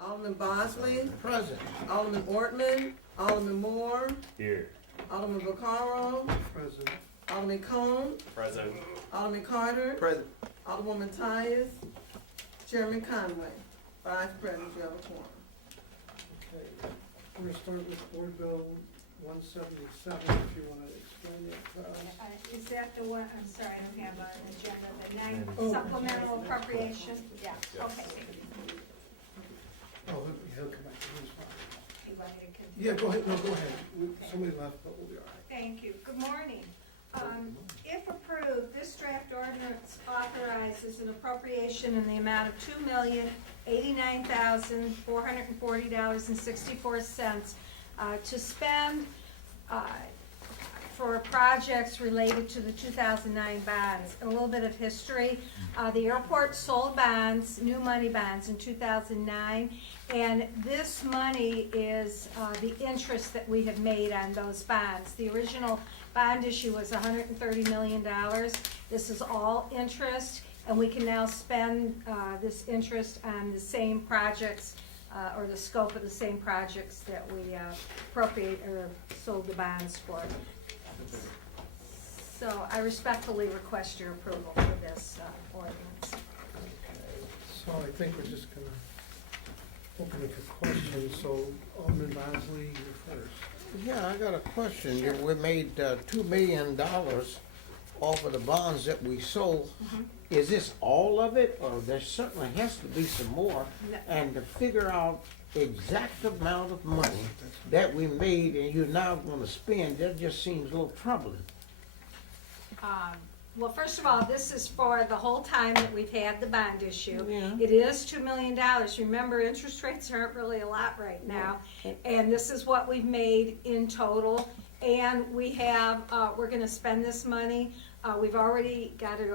Alderman Bosley, Present. Alderman Ortman, Alderman Moore, Here. Alderman Vaccaro, Present. Alderman Cone, Present. Alderman Carter, Present. Alderwoman Tyus, Chairman Conway. 5 present, you have a quorum. Okay, we're gonna start with Board Bill 177, if you wanna explain it to us. Is that the one, I'm sorry, I don't have an agenda, the Oh. supplemental appropriation? Yeah, okay. Oh, he'll come back to this one. You want me to continue? Yeah, go ahead, no, go ahead. Somebody left, but we'll be all right. Thank you. Good morning. If approved, this draft ordinance authorizes an appropriation in the amount of $2,089,440.64 to spend for projects related to the 2009 bonds. A little bit of history. The airport sold bonds, new money bonds in 2009, and this money is the interest that we have made on those bonds. The original bond issue was $130 million. This is all interest, and we can now spend this interest on the same projects or the scope of the same projects that we appropriate or sold the bonds for. So I respectfully request your approval for this ordinance. So I think we're just gonna open it for questions, so Alderman Bosley, you first. Yeah, I got a question. We made $2 million off of the bonds that we sold. Is this all of it, or there certainly has to be some more? No. And to figure out exact amount of money that we made and you're now gonna spend, that just seems a little troubling. Well, first of all, this is for the whole time that we've had the bond issue. Yeah. It is $2 million. Remember, interest rates aren't really a lot right now. And this is what we've made in total. And we have, we're gonna spend this money. We've already got it,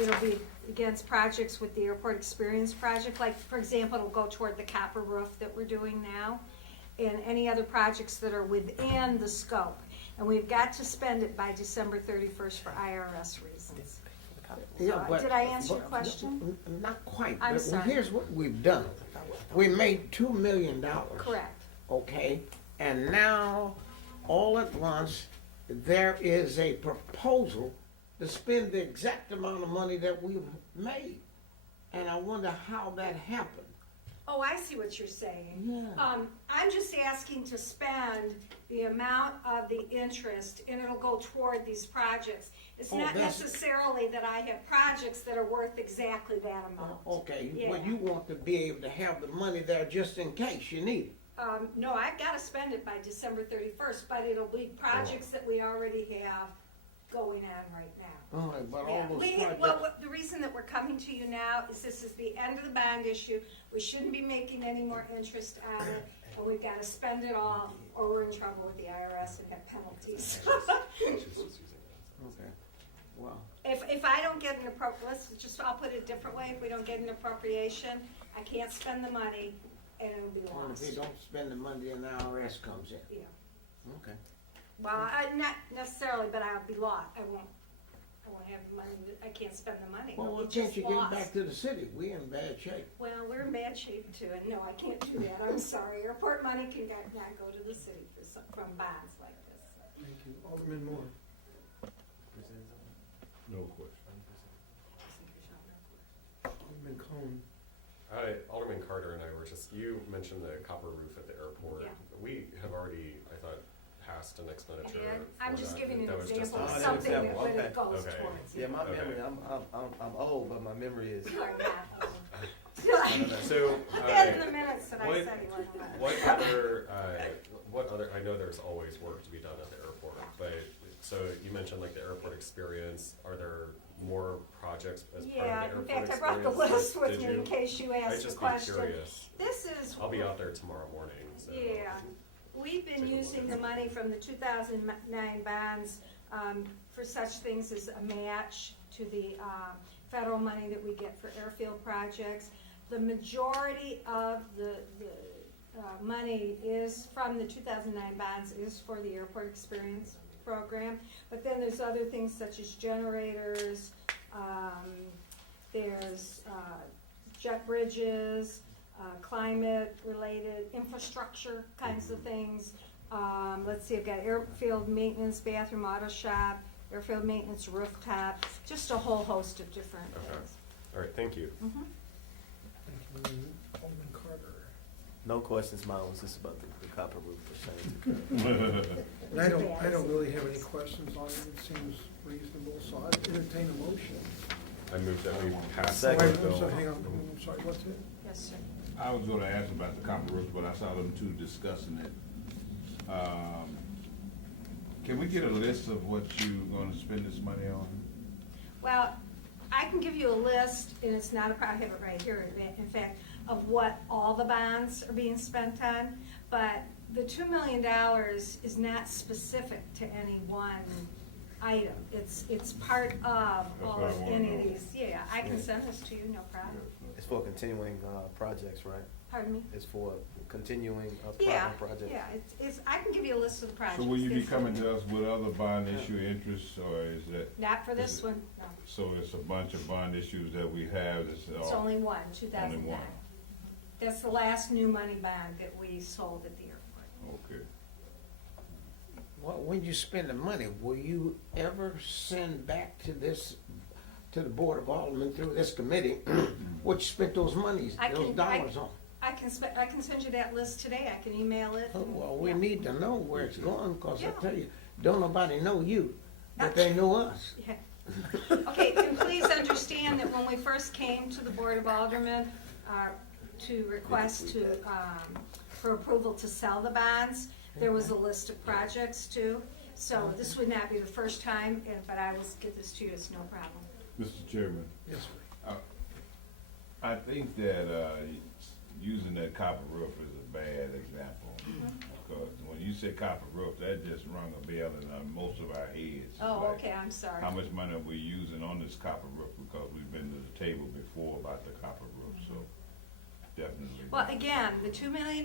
it'll be against projects with the airport experience project. Like, for example, it'll go toward the copper roof that we're doing now. And any other projects that are within the scope. And we've got to spend it by December 31st for IRS reasons. Did I answer your question? Not quite, I'm but sorry. here's what we've done. We made $2 million. Correct. Okay, and now, all at once, there is a proposal to spend the exact amount of money that we've made. And I wonder how that happened. Oh, I see what you're saying. Yeah. I'm just asking to spend the amount of the interest, and it'll go toward these projects. It's Oh, not that's- necessarily that I have projects that are worth exactly that amount. Okay, Yeah. well, you want to be able to have the money there just in case you need it. No, I've gotta spend it by December 31st, but it'll be projects that we already have going on right now. All right, but all Yeah, those well, projects, the reason that we're coming to you now is this is the end of the bond issue. We shouldn't be making any more interest on it, and we've gotta spend it all, or we're in trouble with the IRS and have penalties. okay, well, If I don't get an I'll put it a different way, if we don't get an appropriation, I can't spend the money, and it'll be well, if you lost. don't spend the money, then the IRS comes in. Yeah. Okay. Well, not necessarily, but I'll be lost, I won't have the money, I can't spend the money, Well, it'll why be just can't you get lost. back to the city? We in bad shape. Well, we're in bad shape too, and no, I can't do that, I'm sorry. Airport money can not go to the city from bonds like this. Thank you. Alderman Moore. No question. Alderman Cone. Alderman Carter and I were just, you mentioned the copper roof at the airport. Yeah. We have already, I thought, passed an expenditure. And I'm for just that. giving you That an was just example of a- something that example, when it okay. goes Okay. towards. Yeah, my Okay. memory, I'm old, but my memory is. You are not. So, Put in the minutes that I what- said he wasn't. what other, I know there's always work to be done at the airport, but, so you mentioned like the airport experience, are there more projects as part of the Yeah, airport in experience? fact, I brought the list with Did me you? in case you I'd asked a just be question. curious. This is. I'll be out there tomorrow morning, so. Yeah, we've been Take a look using at the it. money from the 2009 bonds for such things as a match to the federal money that we get for airfield projects. The majority of the money is from the 2009 bonds, is for the airport experience program. But then there's other things such as generators, there's jet bridges, climate-related infrastructure kinds of things. Let's see, I've got airfield maintenance, bathroom, auto shop, airfield maintenance, rooftop, just a whole host of different Okay. things. All right, thank you. Mhm. Thank you, Alderman Carter. No questions, mine was just about the copper roof for Shane. And I don't really have any questions on it, it seems reasonable, so I'd entertain a motion. I move that we pass Second. board Wait, I'm bill. sorry, hang on, I'm sorry, what's it? Yes, sir. I was gonna ask about the copper roof, but I saw them two discussing it. Can we get a list of what you gonna spend this money on? Well, I can give you a list, and it's not a problem, I have it right here, in fact, of what all the bonds are being spent on, but the $2 million is not specific to any one item. It's part of all what I of wanna any of know. these, yeah, I can send this to you, no problem. It's for continuing, projects, right? Pardon me? It's for continuing, Yeah, projects. yeah, it's, I can give you a list of the projects. So will you be It's- coming to us with other bond issue interests, or is that, Not for this one, no. so it's a bunch of bond issues that we have, that's It's all? only one, 2009. one. That's the last new money bond that we sold at the airport. Okay. Well, when you spend the money, will you ever send back to this, to the Board of Aldermen through this committee, what you spent those monies, I those can- dollars on? I can send you that list today, I can email it. Oh, and- well, we yeah. need to know where it's going, cause I Yeah. tell you, don't nobody know you, but they know us. Yeah. Okay, and please understand that when we first came to the Board of Aldermen, to request for approval to sell the bonds, there was a list of projects too. So this would not be the first time, but I will get this to you, it's no problem. Mr. Chairman, Yes, sir. I think that, using that copper roof is a bad example. Because when you say copper roof, that just rung a bell in most of our heads. Oh, Like, okay, I'm sorry. how much money are we using on this copper roof, because we've been to the table before about the copper roof, so definitely. Well, again, the $2 million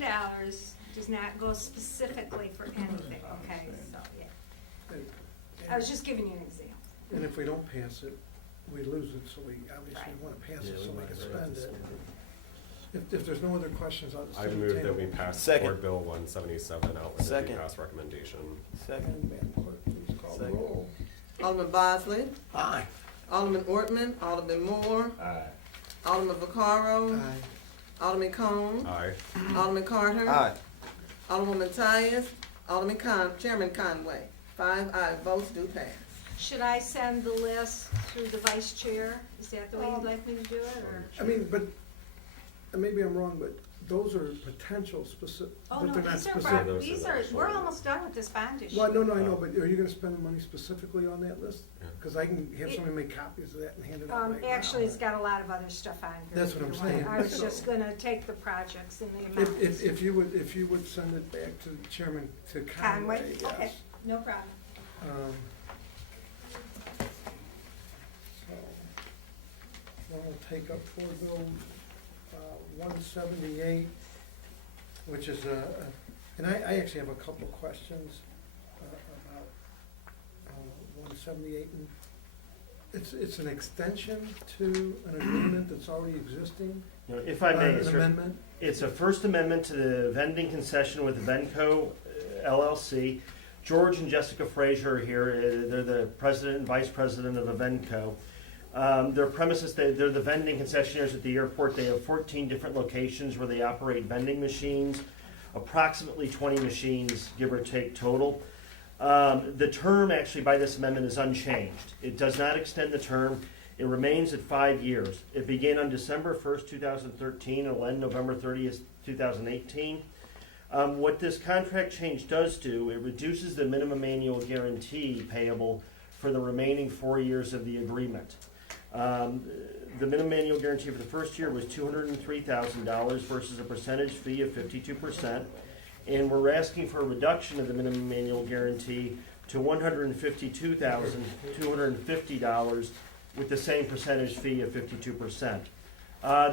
does not go specifically for anything, okay, so, yeah. I was just giving you an example. And if we don't pass it, we lose it, so we obviously Right. wanna pass Yeah, it so we might can as well spend just it. spend it. If there's no other questions, I'll just I entertain move that a we motion. pass Second. board bill 177 out with the Second. pass recommendation. Second. Madam Clerk, please call the Second. roll. Alderman Bosley, Aye. Alderman Ortman, Alderman Moore, Aye. Alderman Vaccaro, Aye. Alderman Cone, Aye. Alderman Carter. Aye. Alderwoman Tyus, Chairman Conway. 5 ayes, votes do pass. Should I send the list through the vice chair? Is that the way you'd like me to do it, or? I mean, but, and maybe I'm wrong, but those are potential specific, Oh, but no, they're not these are, specific. Those are these the are, actual- we're almost done with this bond issue. Well, no, I know, but are you gonna spend the money specifically on that list? Yeah. Cause I can have It- somebody make copies of that and hand it out right now. Actually, it's got a lot of other stuff on here. That's what I'm saying. I was just gonna take the projects and the amounts. If you would send it back to Chairman, to Conway, Conway, yes. okay, no problem. Um, So, then we'll take up Board Bill 178, which is and I actually have a couple of questions about 178. And it's an extension to an agreement that's already existing? If I may, An sir, amendment? it's a first amendment to the vending concession with Venco LLC. George and Jessica Frazier are here. They're the president and vice president of Venco. Their premises, they're the vending concessionaires at the airport. They have 14 different locations where they operate vending machines, approximately 20 machines, give or take total. The term actually by this amendment is unchanged. It does not extend the term. It remains at 5 years. It began on December 1st, 2013, and will end November 30th, 2018. What this contract change does do, it reduces the minimum annual guarantee payable for the remaining 4 years of the agreement. The minimum annual guarantee for the first year was $203,000 versus a percentage fee of 52%. And we're asking for a reduction of the minimum annual guarantee to $152,250 with the same percentage fee of 52%.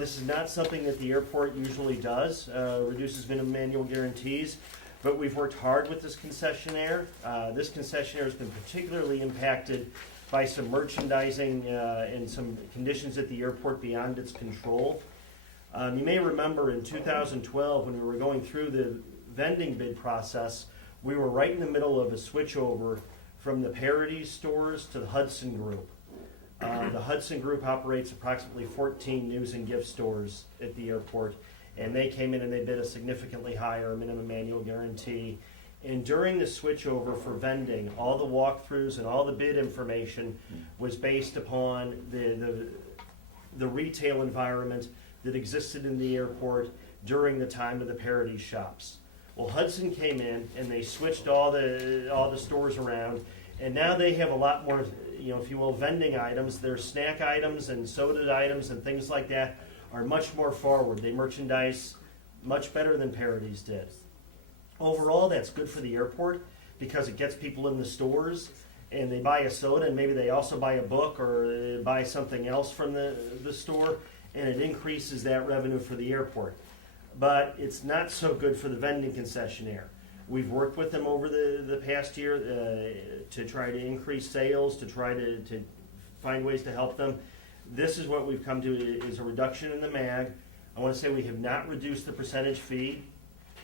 This is not something that the airport usually does, reduces minimum annual guarantees, but we've worked hard with this concessionaire. This concessionaire has been particularly impacted by some merchandising and some conditions at the airport beyond its control. You may remember in 2012, when we were going through the vending bid process, we were right in the middle of a switchover from the Parity stores to the Hudson Group. The Hudson Group operates approximately 14 news and gift stores at the airport, and they came in and they bid a significantly higher minimum annual guarantee. And during the switchover for vending, all the walkthroughs and all the bid information was based upon the retail environment that existed in the airport during the time of the Parity shops. Well, Hudson came in and they switched all the stores around, and now they have a lot more, if you will, vending items. Their snack items and soda items and things like that are much more forward. They merchandise much better than Parity's did. Overall, that's good for the airport because it gets people in the stores and they buy a soda and maybe they also buy a book or buy something else from the store, and it increases that revenue for the airport. But it's not so good for the vending concessionaire. We've worked with them over the past year to try to increase sales, to try to find ways to help them. This is what we've come to, is a reduction in the MAG. I want to say we have not reduced the percentage fee,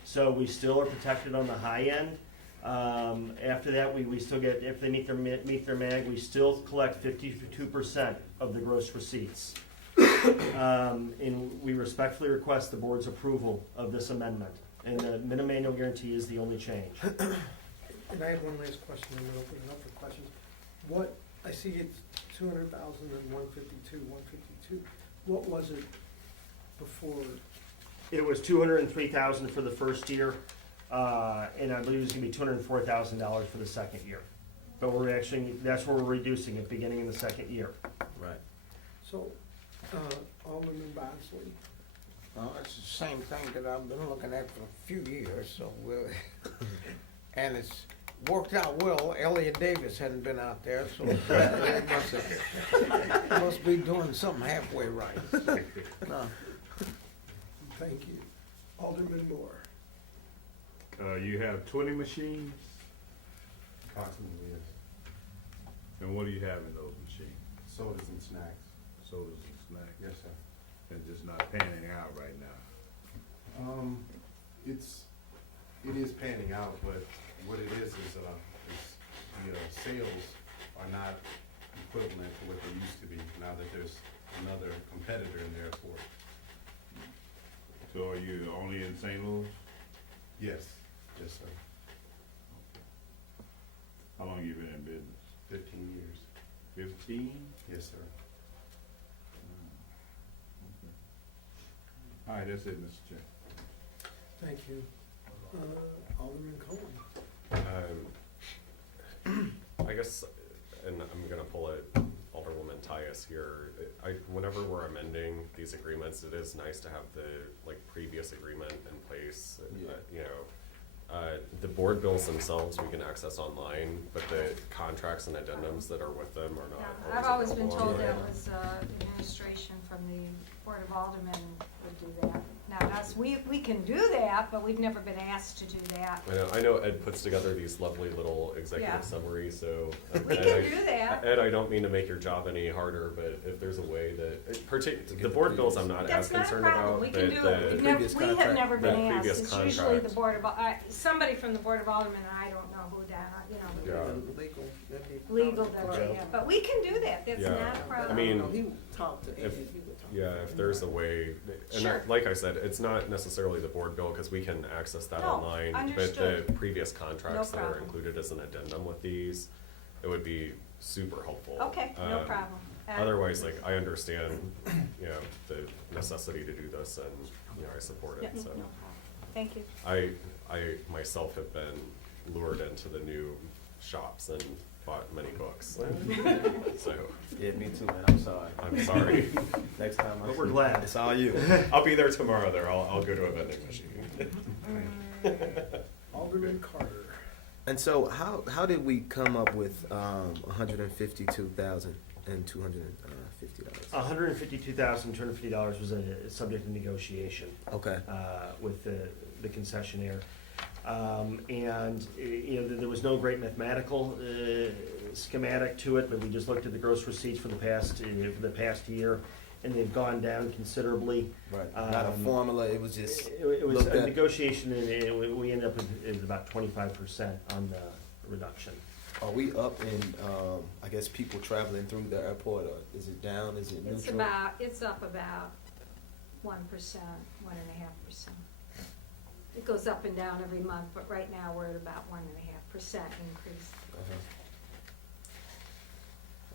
so we still are protected on the high end. After that, we still get, if they meet their MAG, we still collect 52% of the gross receipts. And we respectfully request the board's approval of this amendment. And the minimum annual guarantee is the only change. And I have one last question, and then open it up for questions. What, I see it's 200,000 and 152. What was it before? It was $203,000 for the first year, and I believe it's gonna be $204,000 for the second year. But that's where we're reducing it, beginning in the second year. Right. So, Alderman Bosley, It's the same thing that I've been looking at for a few years, so and it's worked out well. Elliot Davis hadn't been out there, so it must be doing something halfway right. No. thank you. Alderman Moore. You have 20 machines, Approximately, yes. and what do you have in those machines? Sodas and snacks. Sodas and snacks? Yes, sir. And just not panning out right now. It is panning out, but what it is the sales are not equivalent to what they used to be now that there's another competitor in the airport. So are you only in St. Louis? Yes, yes, sir. How long you been in business? 15 years. 15? Yes, sir. All right, that's it, Mr. Chair. Thank you. Alderman Cohen. I guess, and I'm gonna pull it, Alderwoman Tyus here. Whenever we're amending these agreements, it is nice to have the previous agreement in place. The board bills themselves we can access online, but the contracts and addendums that are with them are not. I've always been available told that online. was administration from the Board of Aldermen would do that. Not us, we can do that, but we've never been asked to do that. I know Ed puts together these lovely little executive Yeah. summaries, so. We can do that. Ed, I don't mean to make your job any harder, but if there's a way that, the board bills I'm not as That's not a concerned problem, about, we but can do it. previous We have contract. never been The asked, previous it's usually the contract. Board of, somebody from the Board of Aldermen, I don't know who that, Yeah. legal does it, yeah. But we can do that, that's Yeah. not a problem. I mean, He talked to Ed, if- he would talk. Yeah, if there's a way, and Sure. like I said, it's not necessarily the board bill, because we can access that No, online. But understood. the previous contracts No that are problem. included as an addendum with these, it would be super helpful. Okay, no Um, problem. Otherwise, I understand, the necessity to do this, and, I support Yeah, it, no so. problem. Thank you. I myself have been lured into the new shops and bought many books, so, Yeah, me too, man. I'm sorry. I'm sorry. Next time I But see we're you, glad. It's all you. I'll be there tomorrow there, I'll go to a vending machine. Alderman Carter. And so, how did we come up with $152,250? $152,250 was a subject of negotiation Okay. with the concessionaire. There was no great mathematical schematic to it, but we just looked at the gross receipts for the past year, and they've gone down considerably. Right, not a formula, it was just It was looked a at. negotiation, and we ended up with about 25% on the reduction. Are we up in, I guess, people traveling through the airport, or is it down, is it neutral? It's up about 1%, 1.5%. It goes up and down every month, but right now we're at about 1.5% increase. Uh-huh.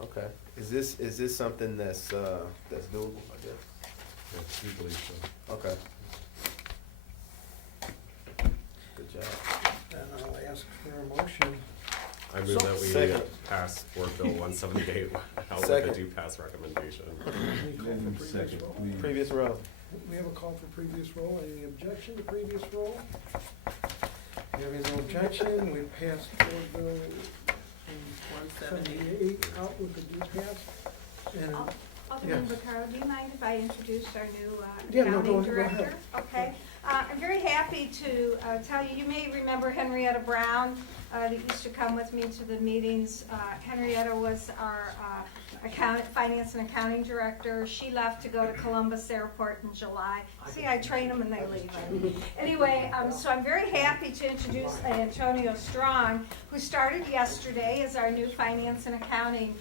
Okay, is this something that's doable, I guess? Yes, we believe so. Okay. Good job. And I'll ask for a motion. I move that we Second. pass Board Bill 178 out with a Second. do pass recommendation. Any call for previous Second, roll? please. Previous row. We have a call for previous roll. Any objection to previous roll? Having no objection, we pass Board Bill 178 out with the due pass. And Alderman Yes. Vaccaro, do you mind if I introduce our new Yeah, no, accounting go ahead. director? Okay. I'm very happy to tell you, you may remember Henrietta Brown that used to come with me to the meetings. Henrietta was our finance and accounting director. She left to go to Columbus Airport in July. See, I train them and they leave. Anyway, so I'm very happy to introduce Antonio Strong, who started yesterday as our new finance and accounting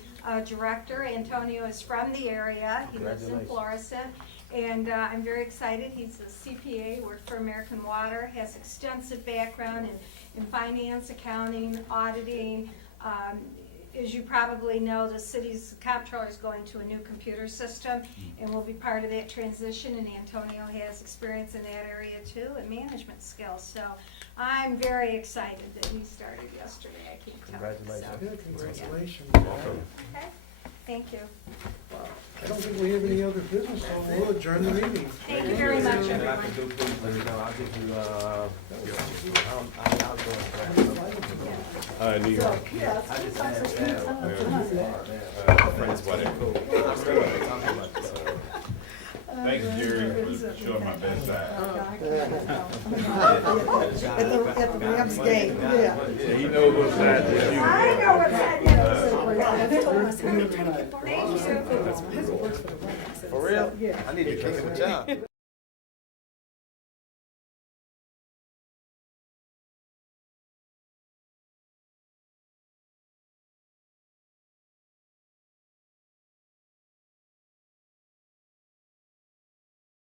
director. Antonio is from the area. He lives in Florissant. And I'm very excited. He's a CPA, worked for American Water, has extensive background in finance, accounting, auditing. As you probably know, the city's comptroller is going to a new computer system and will be part of that transition. And Antonio has experience in that area too, and management skills. So I'm very excited that he started yesterday. I can't tell you. Congratulations. yeah, congratulations. Welcome. Okay, thank you. I don't think we have any other business, so we'll adjourn the meeting. Thank you very much, And I everyone. can do, please let me know, I'll give you, I'll go and grab New York, I just asked that. friend's wedding. Thanks, Jerry, for showing my best side. At the Rams game, yeah. Yeah, he knows what side to shoot. I know what that is. Thank you. For real? Yeah. I need to kick him a job.